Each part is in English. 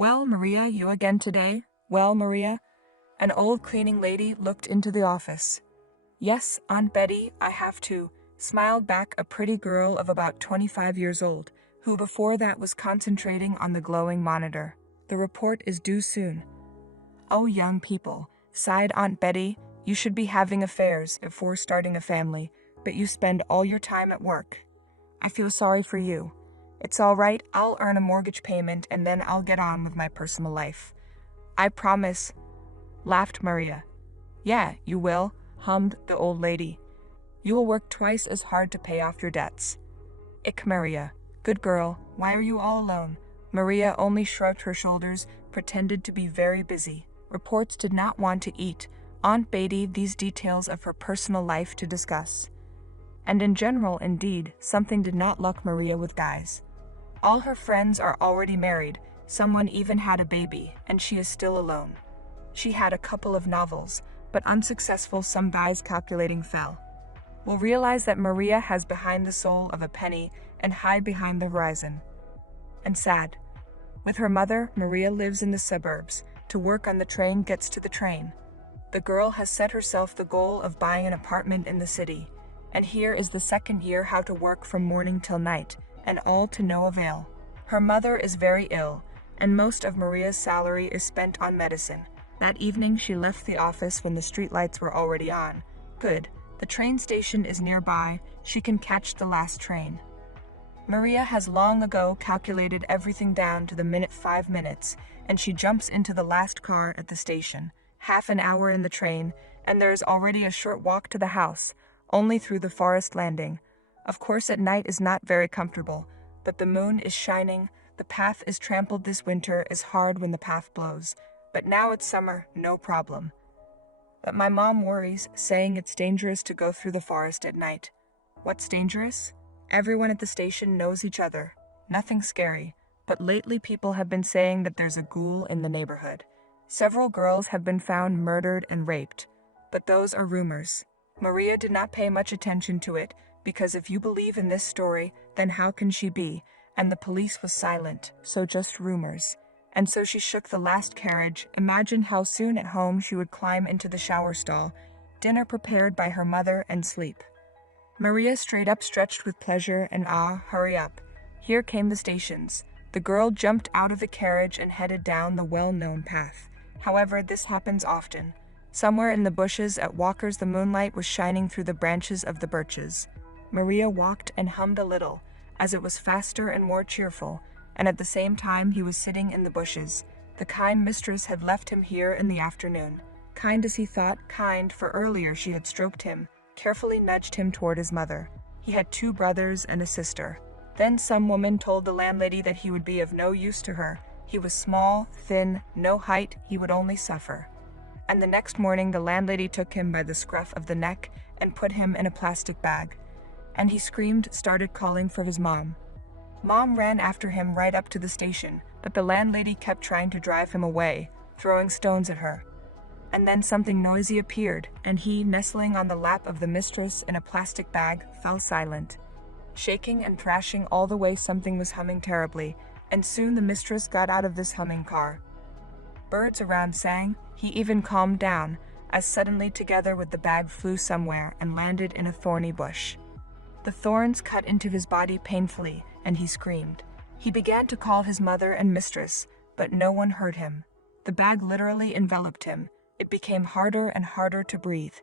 Well, Maria, you again today? Well, Maria? An old cleaning lady looked into the office. Yes, Aunt Betty, I have to, smiled back a pretty girl of about 25 years old, who before that was concentrating on the glowing monitor. The report is due soon. Oh, young people, sighed Aunt Betty, you should be having affairs before starting a family, but you spend all your time at work. I feel sorry for you. It's all right, I'll earn a mortgage payment and then I'll get on with my personal life. I promise, laughed Maria. Yeah, you will, hummed the old lady. You will work twice as hard to pay off your debts. Ick, Maria. Good girl, why are you all alone? Maria only shrugged her shoulders, pretended to be very busy. Reports did not want to eat Aunt Betty these details of her personal life to discuss. And in general, indeed, something did not luck Maria with guys. All her friends are already married, someone even had a baby, and she is still alone. She had a couple of novels, but unsuccessful, some guys calculating fell. Will realize that Maria has behind the soul of a penny and hide behind the horizon. And sad. With her mother, Maria lives in the suburbs. To work on the train gets to the train. The girl has set herself the goal of buying an apartment in the city. And here is the second year how to work from morning till night, and all to no avail. Her mother is very ill, and most of Maria's salary is spent on medicine. That evening she left the office when the streetlights were already on. Good, the train station is nearby, she can catch the last train. Maria has long ago calculated everything down to the minute 5 minutes, and she jumps into the last car at the station. Half an hour in the train, and there is already a short walk to the house, only through the forest landing. Of course at night is not very comfortable, but the moon is shining, the path is trampled this winter is hard when the path blows, but now it's summer, no problem. But my mom worries, saying it's dangerous to go through the forest at night. What's dangerous? Everyone at the station knows each other. Nothing scary, but lately people have been saying that there's a ghoul in the neighborhood. Several girls have been found murdered and raped, but those are rumors. Maria did not pay much attention to it, because if you believe in this story, then how can she be? And the police was silent, so just rumors. And so she shook the last carriage, imagined how soon at home she would climb into the shower stall, dinner prepared by her mother, and sleep. Maria straight up stretched with pleasure and hurry up. Here came the stations. The girl jumped out of the carriage and headed down the well-known path. However, this happens often. Somewhere in the bushes at Walker's the moonlight was shining through the branches of the birches. Maria walked and hummed a little, as it was faster and more cheerful, and at the same time he was sitting in the bushes. The kind mistress had left him here in the afternoon. Kind as he thought, kind, for earlier she had stroked him, carefully nudged him toward his mother. He had 2 brothers and a sister. Then some woman told the landlady that he would be of no use to her. He was small, thin, no height, he would only suffer. And the next morning the landlady took him by the scruff of the neck and put him in a plastic bag. And he screamed, started calling for his mom. Mom ran after him right up to the station, but the landlady kept trying to drive him away, throwing stones at her. And then something noisy appeared, and he, nestling on the lap of the mistress in a plastic bag, fell silent. Shaking and thrashing all the way, something was humming terribly, and soon the mistress got out of this humming car. Birds around sang. He even calmed down, as suddenly together with the bag flew somewhere and landed in a thorny bush. The thorns cut into his body painfully, and he screamed. He began to call his mother and mistress, but no one heard him. The bag literally enveloped him. It became harder and harder to breathe.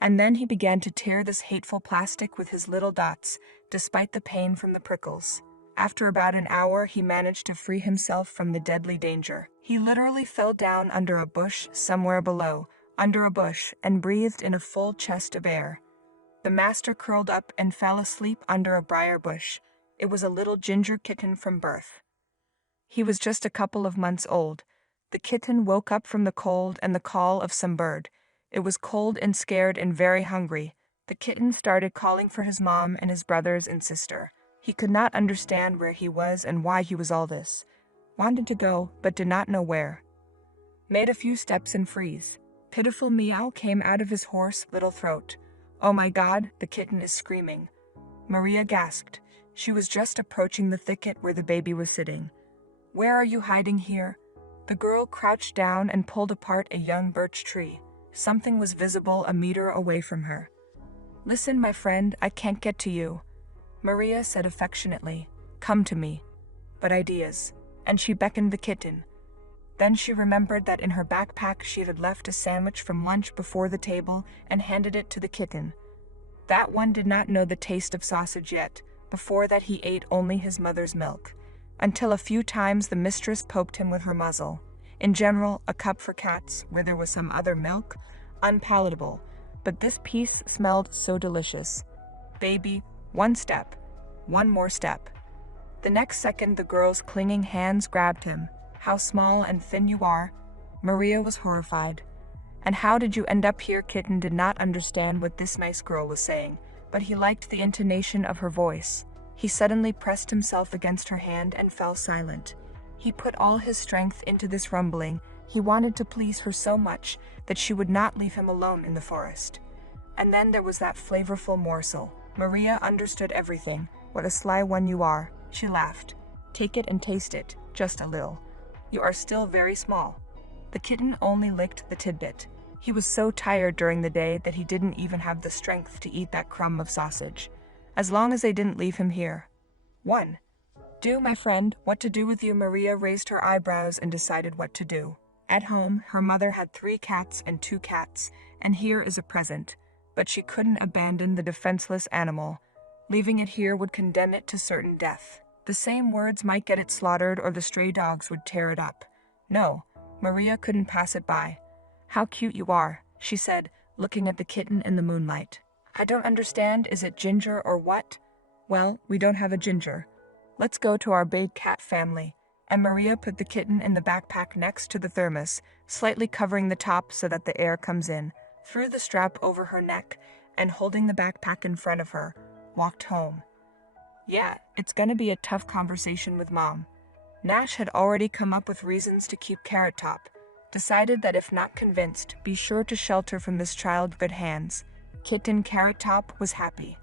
And then he began to tear this hateful plastic with his little dots, despite the pain from the prickles. After about an hour, he managed to free himself from the deadly danger. He literally fell down under a bush somewhere below, under a bush, and breathed in a full chest of air. The master curled up and fell asleep under a briar bush. It was a little ginger kitten from birth. He was just a couple of months old. The kitten woke up from the cold and the call of some bird. It was cold and scared and very hungry. The kitten started calling for his mom and his brothers and sister. He could not understand where he was and why he was all this. Wanted to go, but did not know where. Made a few steps and freeze. Pitiful meow came out of his hoarse little throat. Oh my God, the kitten is screaming. Maria gasped. She was just approaching the thicket where the baby was sitting. Where are you hiding here? The girl crouched down and pulled apart a young birch tree. Something was visible a meter away from her. "Listen, my friend, I can't get to you," Maria said affectionately. "Come to me." But ideas. And she beckoned the kitten. Then she remembered that in her backpack she had left a sandwich from lunch before the table and handed it to the kitten. That one did not know the taste of sausage yet. Before that he ate only his mother's milk, until a few times the mistress poked him with her muzzle. In general, a cup for cats, where there was some other milk, unpalatable, but this piece smelled so delicious. "Baby, one step, one more step." The next second the girl's clinging hands grabbed him. "How small and thin you are." Maria was horrified. "And how did you end up here?" Kitten did not understand what this nice girl was saying, but he liked the intonation of her voice. He suddenly pressed himself against her hand and fell silent. He put all his strength into this rumbling. He wanted to please her so much that she would not leave him alone in the forest. And then there was that flavorful morsel. Maria understood everything. "What a sly one you are," she laughed. "Take it and taste it, just a little. You are still very small." The kitten only licked the tidbit. He was so tired during the day that he didn't even have the strength to eat that crumb of sausage. As long as they didn't leave him here. "One. Do, my friend, what to do with you?" Maria raised her eyebrows and decided what to do. At home, her mother had 3 cats and 2 cats, and here is a present. But she couldn't abandon the defenseless animal. Leaving it here would condemn it to certain death. The same words might get it slaughtered, or the stray dogs would tear it up. No, Maria couldn't pass it by. "How cute you are," she said, looking at the kitten in the moonlight. "I don't understand, is it Ginger or what?" "Well, we don't have a Ginger. Let's go to our big cat family." And Maria put the kitten in the backpack next to the thermos, slightly covering the top so that the air comes in, threw the strap over her neck, and holding the backpack in front of her, walked home. Yeah, it's gonna be a tough conversation with Mom. Nash had already come up with reasons to keep Carrot Top, decided that if not convinced, be sure to shelter from this child good hands. Kitten Carrot Top was happy.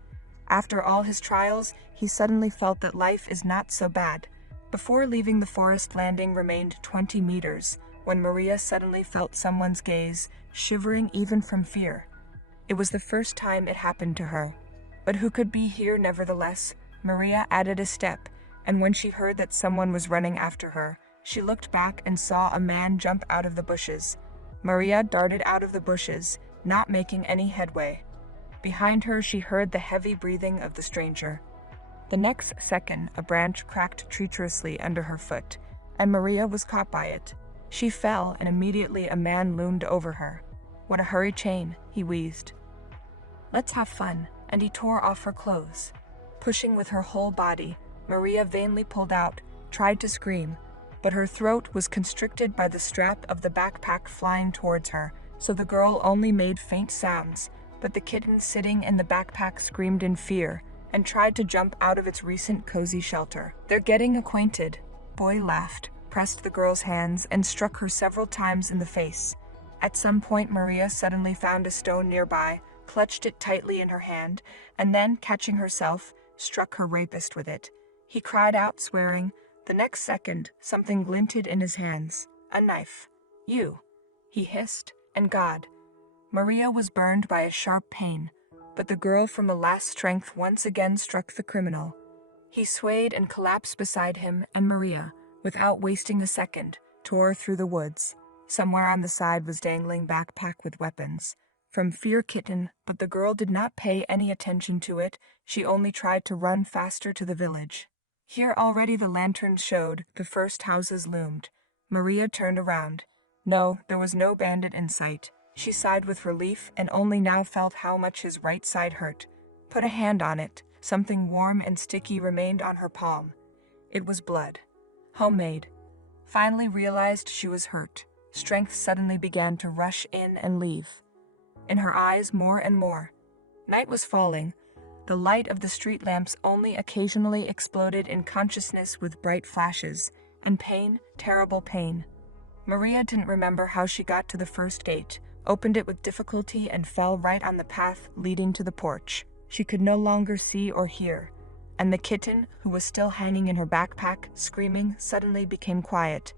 After all his trials, he suddenly felt that life is not so bad. Before leaving the forest landing remained 20 meters, when Maria suddenly felt someone's gaze, shivering even from fear. It was the first time it happened to her. But who could be here nevertheless? Maria added a step, and when she heard that someone was running after her, she looked back and saw a man jump out of the bushes. Maria darted out of the bushes, not making any headway. Behind her, she heard the heavy breathing of the stranger. The next second, a branch cracked treacherously under her foot, and Maria was caught by it. She fell, and immediately a man loomed over her. "What a hurry chain," he wheezed. "Let's have fun," and he tore off her clothes. Pushing with her whole body, Maria vainly pulled out, tried to scream, but her throat was constricted by the strap of the backpack flying towards her, so the girl only made faint sounds, but the kitten sitting in the backpack screamed in fear and tried to jump out of its recent cozy shelter. "They're getting acquainted." Boy laughed, pressed the girl's hands, and struck her several times in the face. At some point, Maria suddenly found a stone nearby, clutched it tightly in her hand, and then, catching herself, struck her rapist with it. He cried out, swearing. The next second, something glinted in his hands. A knife. "You," he hissed, and God. Maria was burned by a sharp pain, but the girl from the last strength once again struck the criminal. He swayed and collapsed beside him, and Maria, without wasting a second, tore through the woods. Somewhere on the side was dangling backpack with weapons. From fear kitten, but the girl did not pay any attention to it. She only tried to run faster to the village. Here already the lanterns showed, the first houses loomed. Maria turned around. No, there was no bandit in sight. She sighed with relief and only now felt how much his right side hurt. Put a hand on it. Something warm and sticky remained on her palm. It was blood. Homemade. Finally realized she was hurt. Strength suddenly began to rush in and leave. In her eyes more and more. Night was falling. The light of the street lamps only occasionally exploded in consciousness with bright flashes. And pain, terrible pain. Maria didn't remember how she got to the first gate, opened it with difficulty, and fell right on the path leading to the porch. She could no longer see or hear, and the kitten, who was still hanging in her backpack, screaming, suddenly became quiet.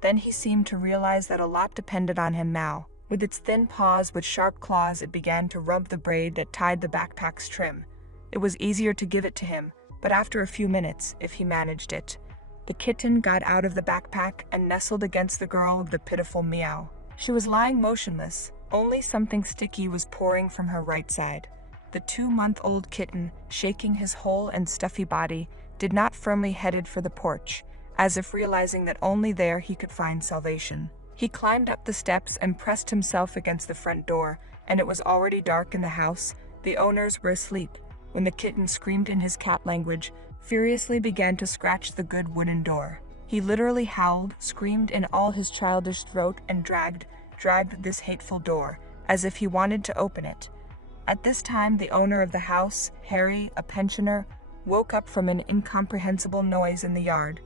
Then he seemed to realize that a lot depended on him now. With its thin paws with sharp claws, it began to rub the braid that tied the backpack's trim. It was easier to give it to him, but after a few minutes, if he managed it. The kitten got out of the backpack and nestled against the girl with a pitiful meow. She was lying motionless. Only something sticky was pouring from her right side. The 2-month-old kitten, shaking his whole and stuffy body, did not firmly headed for the porch, as if realizing that only there he could find salvation. He climbed up the steps and pressed himself against the front door, and it was already dark in the house. The owners were asleep, when the kitten screamed in his cat language, furiously began to scratch the good wooden door. He literally howled, screamed in all his childish throat, and dragged this hateful door, as if he wanted to open it. At this time, the owner of the house, Harry, a pensioner, woke up from an incomprehensible noise in the yard.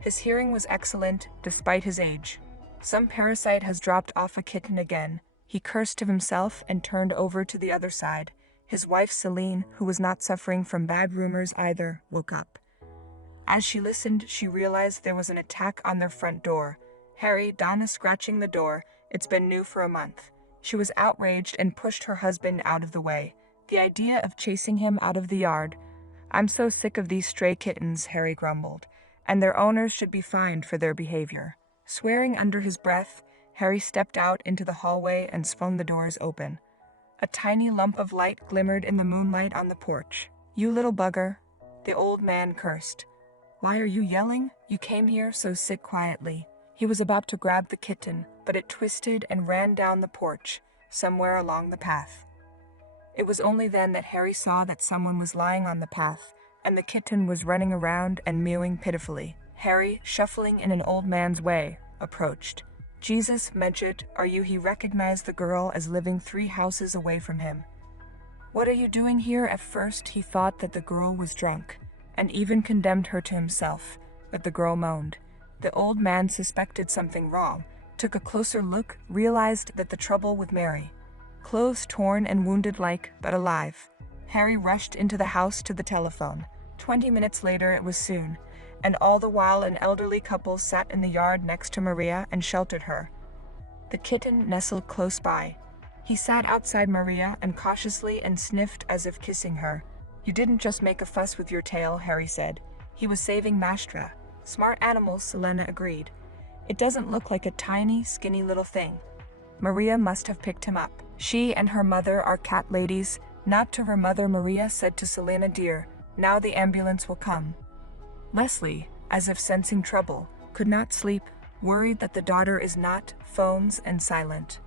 His hearing was excellent, despite his age. Some parasite has dropped off a kitten again. He cursed to himself and turned over to the other side. His wife Celine, who was not suffering from bad rumors either, woke up. As she listened, she realized there was an attack on their front door. Harry, Donna scratching the door. It's been new for a month. She was outraged and pushed her husband out of the way. The idea of chasing him out of the yard. "I'm so sick of these stray kittens," Harry grumbled, "and their owners should be fined for their behavior." Swearing under his breath, Harry stepped out into the hallway and swung the doors open. A tiny lump of light glimmered in the moonlight on the porch. "You little bugger," the old man cursed. "Why are you yelling? You came here, so sit quietly." He was about to grab the kitten, but it twisted and ran down the porch, somewhere along the path. It was only then that Harry saw that someone was lying on the path, and the kitten was running around and mewing pitifully. Harry, shuffling in an old man's way, approached. "Jesus, Medjit, are you?" He recognized the girl as living 3 houses away from him. "What are you doing here?" At first he thought that the girl was drunk, and even condemned her to himself, but the girl moaned. The old man suspected something wrong, took a closer look, realized that the trouble with Mary. Clothes torn and wounded but alive. Harry rushed into the house to the telephone. 20 minutes later it was soon, and all the while an elderly couple sat in the yard next to Maria and sheltered her. The kitten nestled close by. He sat outside Maria and cautiously and sniffed as if kissing her. "You didn't just make a fuss with your tail," Harry said. "He was saving Mastra." "Smart animals," Selena agreed. "It doesn't look like a tiny, skinny little thing." Maria must have picked him up. She and her mother are cat ladies. Not to her mother, Maria said to Selena, "Dear, now the ambulance will come." Leslie, as if sensing trouble, could not sleep, worried that the daughter is not, phones and silent.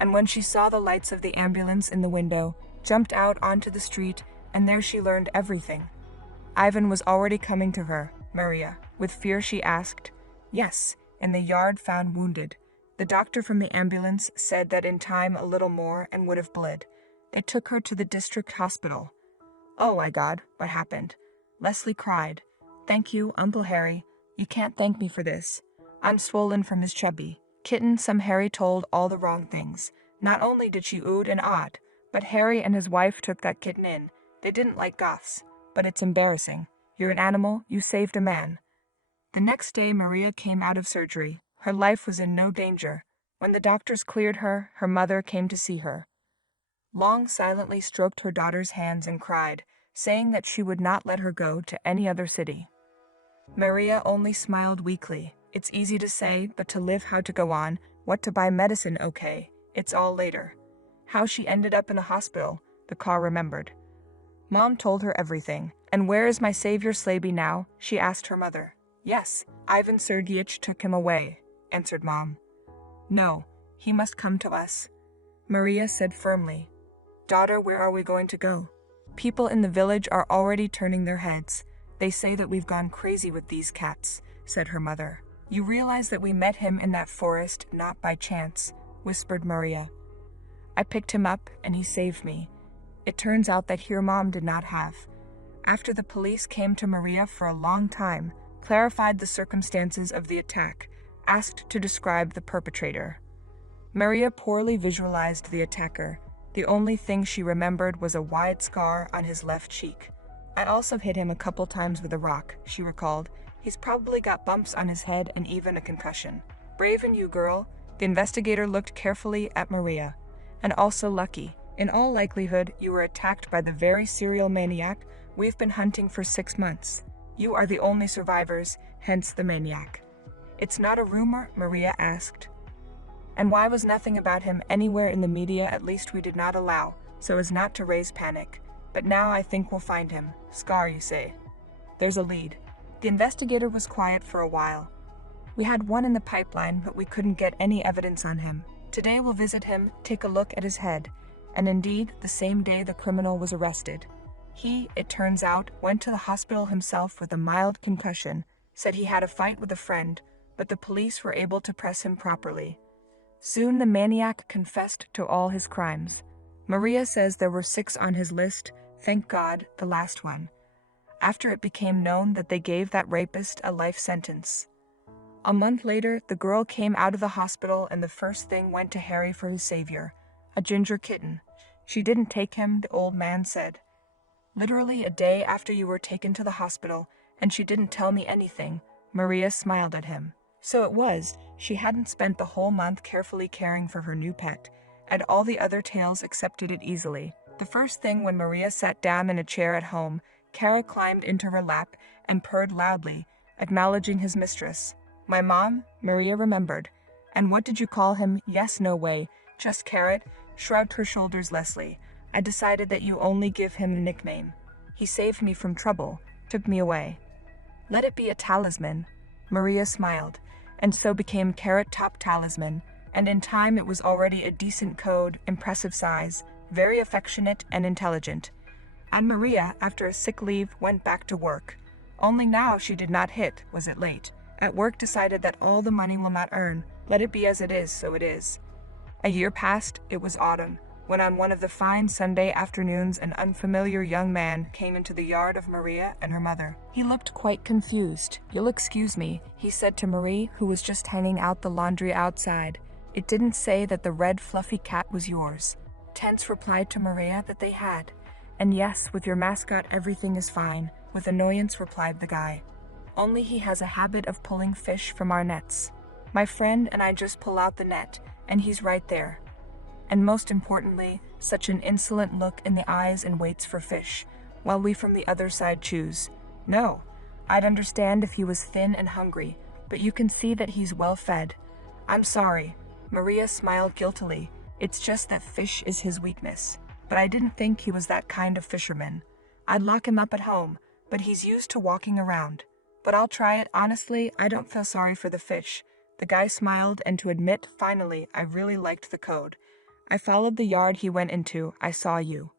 And when she saw the lights of the ambulance in the window, jumped out onto the street, and there she learned everything. Ivan was already coming to her. "Maria," with fear she asked. "Yes, in the yard, found wounded. The doctor from the ambulance said that in time a little more and would have bled. They took her to the district hospital." "Oh my God, what happened?" Leslie cried. "Thank you, Uncle Harry. You can't thank me for this. I'm swollen from his chubby kitten." Harry told all the wrong things. Not only did she oohed and awed, but Harry and his wife took that kitten in. They didn't like goths, but it's embarrassing. You're an animal, you saved a man. The next day Maria came out of surgery. Her life was in no danger. When the doctors cleared her, her mother came to see her. Long silently stroked her daughter's hands and cried, saying that she would not let her go to any other city. Maria only smiled weakly. "It's easy to say, but to live, how to go on, what to buy medicine, okay, it's all later." How she ended up in the hospital, the car remembered. Mom told her everything. "And where is my savior Slaby now?" she asked her mother. "Yes, Ivan Sergeyich took him away," answered Mom. "No, he must come to us," Maria said firmly. "Daughter, where are we going to go? People in the village are already turning their heads. They say that we've gone crazy with these cats," said her mother. "You realize that we met him in that forest, not by chance," whispered Maria. "I picked him up, and he saved me." It turns out that here Mom did not have. After the police came to Maria for a long time, clarified the circumstances of the attack, asked to describe the perpetrator. Maria poorly visualized the attacker. The only thing she remembered was a wide scar on his left cheek. "I also hit him a couple times with a rock," she recalled. "He's probably got bumps on his head and even a concussion." Brave in you, girl. The investigator looked carefully at Maria. And also lucky. In all likelihood, you were attacked by the very serial maniac we've been hunting for 6 months. You are the only survivors, hence the maniac. It's not a rumor? Maria asked. And why was nothing about him anywhere in the media? At least we did not allow, so as not to raise panic. But now I think we'll find him. Scar, you say. There's a lead. The investigator was quiet for a while. We had one in the pipeline, but we couldn't get any evidence on him. Today we'll visit him, take a look at his head. And indeed, the same day the criminal was arrested. He, it turns out, went to the hospital himself with a mild concussion, said he had a fight with a friend, but the police were able to press him properly. Soon the maniac confessed to all his crimes. Maria says there were 6 on his list, thank God, the last one. After it became known that they gave that rapist a life sentence. A month later, the girl came out of the hospital and the first thing went to Harry for his savior, a ginger kitten. She didn't take him, the old man said. Literally a day after you were taken to the hospital, and she didn't tell me anything. Maria smiled at him. So it was, she hadn't spent the whole month carefully caring for her new pet, and all the other tales accepted it easily. The first thing when Maria sat down in a chair at home, Kara climbed into her lap and purred loudly, acknowledging his mistress. My mom? Maria remembered. And what did you call him? Yes, no way. Just Carrot? Shrugged her shoulders Leslie. I decided that you only give him a nickname. He saved me from trouble, took me away. Let it be a talisman. Maria smiled, and so became Carrot Top Talisman, and in time it was already a decent code, impressive size, very affectionate and intelligent. And Maria, after a sick leave, went back to work. Only now she did not hit, was it late. At work decided that all the money will not earn. Let it be as it is, so it is. A year passed, it was autumn, when on one of the fine Sunday afternoons an unfamiliar young man came into the yard of Maria and her mother. He looked quite confused. You'll excuse me, he said to Marie, who was just hanging out the laundry outside. It didn't say that the red fluffy cat was yours. Tense replied to Maria that they had. And yes, with your mascot everything is fine, with annoyance replied the guy. Only he has a habit of pulling fish from our nets. My friend and I just pull out the net, and he's right there. And most importantly, such an insolent look in the eyes and waits for fish, while we from the other side choose. No, I'd understand if he was thin and hungry, but you can see that he's well fed. I'm sorry. Maria smiled guiltily. It's just that fish is his weakness. But I didn't think he was that kind of fisherman. I'd lock him up at home, but he's used to walking around. But I'll try it. Honestly, I don't feel sorry for the fish. The guy smiled, and to admit, finally, I really liked the code. I followed the yard he went into. I saw you.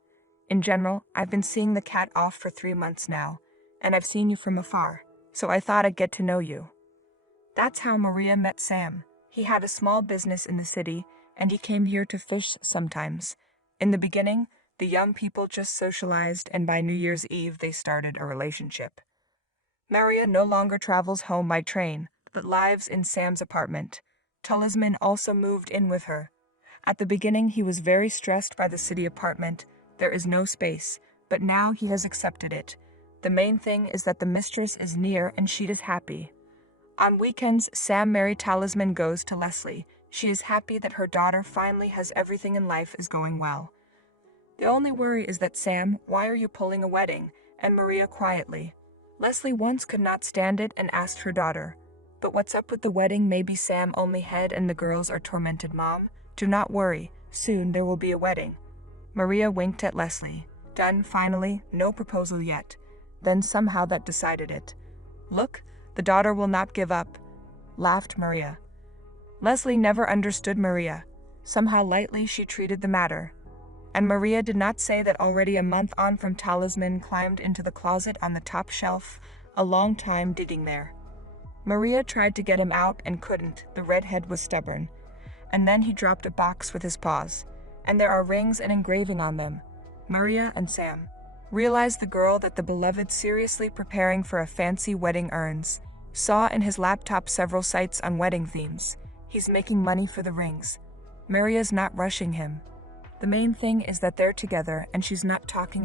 In general, I've been seeing the cat off for 3 months now, and I've seen you from afar, so I thought I'd get to know you. That's how Maria met Sam. He had a small business in the city, and he came here to fish sometimes. In the beginning, the young people just socialized, and by New Year's Eve they started a relationship. Maria no longer travels home by train, but lives in Sam's apartment. Talisman also moved in with her. At the beginning, he was very stressed by the city apartment. There is no space, but now he has accepted it. The main thing is that the mistress is near and she is happy. On weekends, Sam married Talisman goes to Leslie. She is happy that her daughter finally has everything in life is going well. The only worry is that Sam, why are you pulling a wedding? And Maria quietly. Leslie once could not stand it and asked her daughter, but what's up with the wedding? Maybe Sam only had and the girls are tormented. Mom, do not worry. Soon there will be a wedding. Maria winked at Leslie. Done, finally, no proposal yet. Then somehow that decided it. Look, the daughter will not give up, laughed Maria. Leslie never understood Maria. Somehow lightly she treated the matter. And Maria did not say that already a month on from Talisman climbed into the closet on the top shelf, a long time digging there. Maria tried to get him out and couldn't, the redhead was stubborn. And then he dropped a box with his paws. And there are rings and engraving on them. Maria and Sam realized the girl that the beloved seriously preparing for a fancy wedding earns. Saw in his laptop several sites on wedding themes. He's making money for the rings. Maria's not rushing him. The main thing is that they're together and she's not talking